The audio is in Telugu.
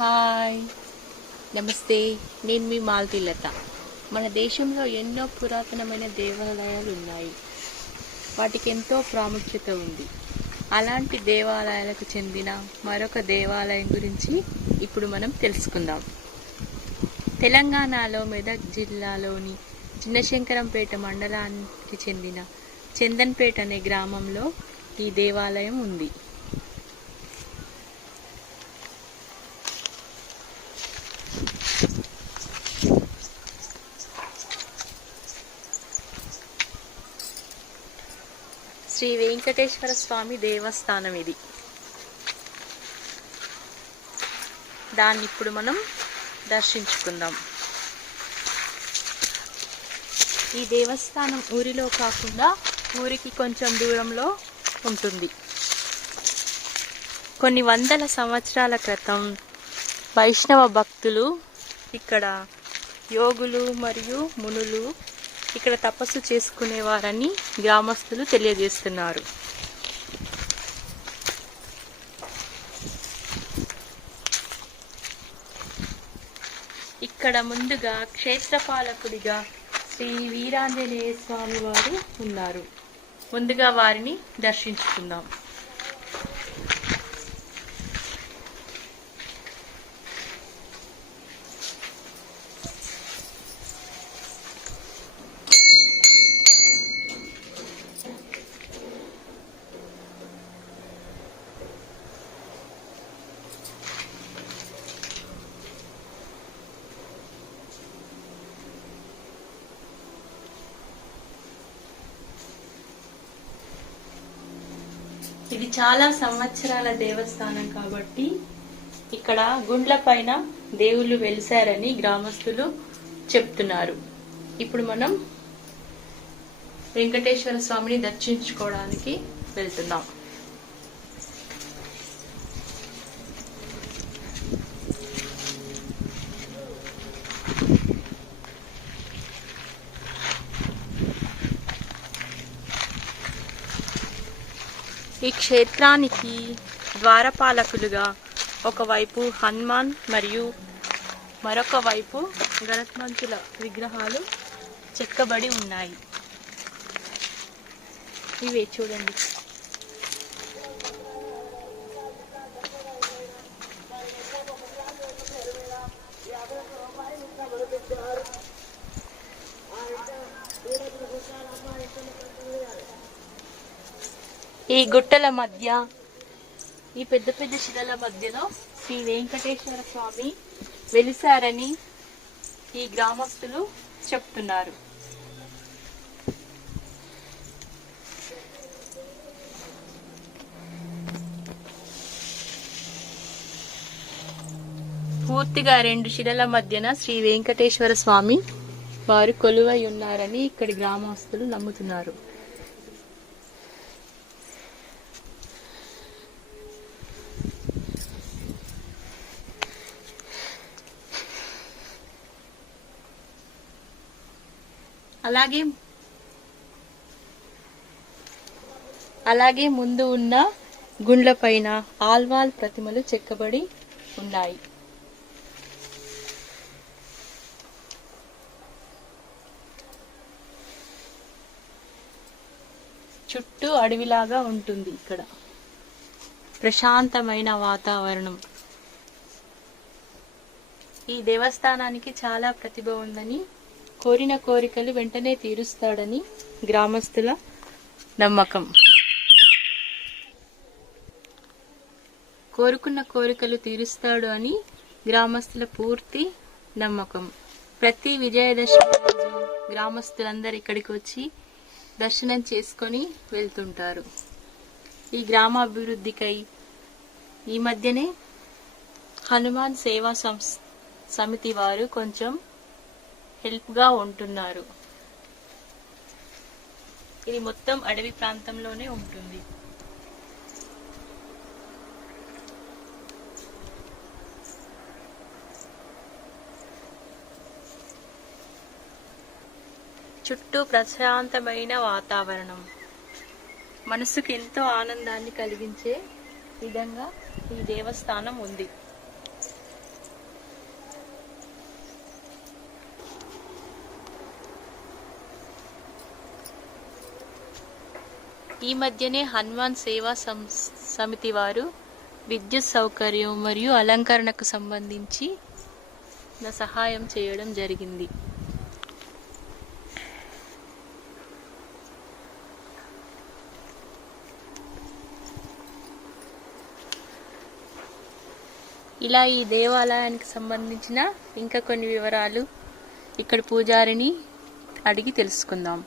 హాయ్, నమస్తే. నేను మీ మాలతీలత. మన దేశంలో ఎన్నో పురాతనమైన దేవాలయాలు ఉన్నాయి. వాటికి ఎంతో ప్రాముఖ్యత ఉంది. అలాంటి దేవాలయాలకు చెందిన మరొక దేవాలయం గురించి ఇప్పుడు మనం తెలుసుకుందాం. తెలంగాణలో మెదక్ జిల్లాలోని చిన్నశంకరంపేట మండలానికి చెందిన చందన్పేట అనే గ్రామంలో ఈ దేవాలయం ఉంది. శ్రీ వెంకటేశ్వర స్వామి దేవస్థానం ఇది. దాన్ని ఇప్పుడు మనం దర్శించుకుందాం. ఈ దేవస్థానం ఊరిలో కాకుండా ఊరికి కొంచెం దూరంలో ఉంటుంది. కొన్ని వందల సంవత్సరాల క్రితం వైష్ణవ భక్తులు ఇక్కడ యోగులు మరియు మునులు ఇక్కడ తపస్సు చేసుకునేవారని గ్రామస్తులు తెలియజేస్తున్నారు. ఇక్కడ ముందుగా క్షేత్రపాలకుడిగా శ్రీ వీరాంజనేయ స్వామి వారు ఉన్నారు. ముందుగా వారిని దర్శించుకుందాం. ఇది చాలా సంవత్సరాల దేవస్థానం కాబట్టి ఇక్కడ గుండ్ల పైన దేవుళ్ళు వెలిసారని గ్రామస్తులు చెప్తున్నారు. ఇప్పుడు మనం వెంకటేశ్వర స్వామిని దర్శించుకోవడానికి వెళ్తున్నాం. ఈ క్షేత్రానికి ద్వారపాలకులుగా ఒకవైపు హనుమాన్ మరియు మరొక వైపు గణపతుల విగ్రహాలు చెక్కబడి ఉన్నాయి. ఇవే చూడండి. ఈ గుట్టల మధ్య ఈ పెద్ద పెద్ద శిలల మధ్యలో శ్రీ వెంకటేశ్వర స్వామి వెలిసారని ఈ గ్రామస్తులు చెప్తున్నారు. పూర్తిగా రెండు శిలల మధ్యన శ్రీ వెంకటేశ్వర స్వామి వారు కొలువై ఉన్నారని ఇక్కడి గ్రామస్తులు నమ్ముతున్నారు. అలాగే ముందు ఉన్న గుండ్ల పైన ఆల్వాల్ ప్రతిమలు చెక్కబడి ఉన్నాయి. చుట్టూ అడవిలాగా ఉంటుంది. ఇక్కడ ప్రశాంతమైన వాతావరణం. ఈ దేవస్థానానికి చాలా ప్రతిభ ఉందని, కోరిన కోరికలు వెంటనే తీరుస్తాడని గ్రామస్తుల నమ్మకం. కోరుకున్న కోరికలు తీరుస్తాడు అని గ్రామస్తుల పూర్తి నమ్మకం. ప్రతి విజయదశమి రోజు గ్రామస్తులందరూ ఇక్కడికి వచ్చి దర్శనం చేసుకొని వెళ్తుంటారు. ఈ గ్రామాభివృద్ధికై ఈ మధ్యనే హనుమాన్ సేవా సమితి వారు కొంచెం హెల్ప్ గా ఉంటున్నారు. ఇది మొత్తం అడవి ప్రాంతంలోనే ఉంటుంది. చుట్టూ ప్రశాంతమైన వాతావరణం. మనసుకు ఎంతో ఆనందాన్ని కలిగించే విధంగా ఈ దేవస్థానం ఉంది. ఈ మధ్యనే హనుమాన్ సేవా సమితి వారు విద్యుత్ సౌకర్యం మరియు అలంకరణకు సంబంధించి నా సహాయం చేయడం జరిగింది. ఇలా ఈ దేవాలయానికి సంబంధించిన ఇంకా కొన్ని వివరాలు ఇక్కడ పూజారిని అడిగి తెలుసుకుందాం.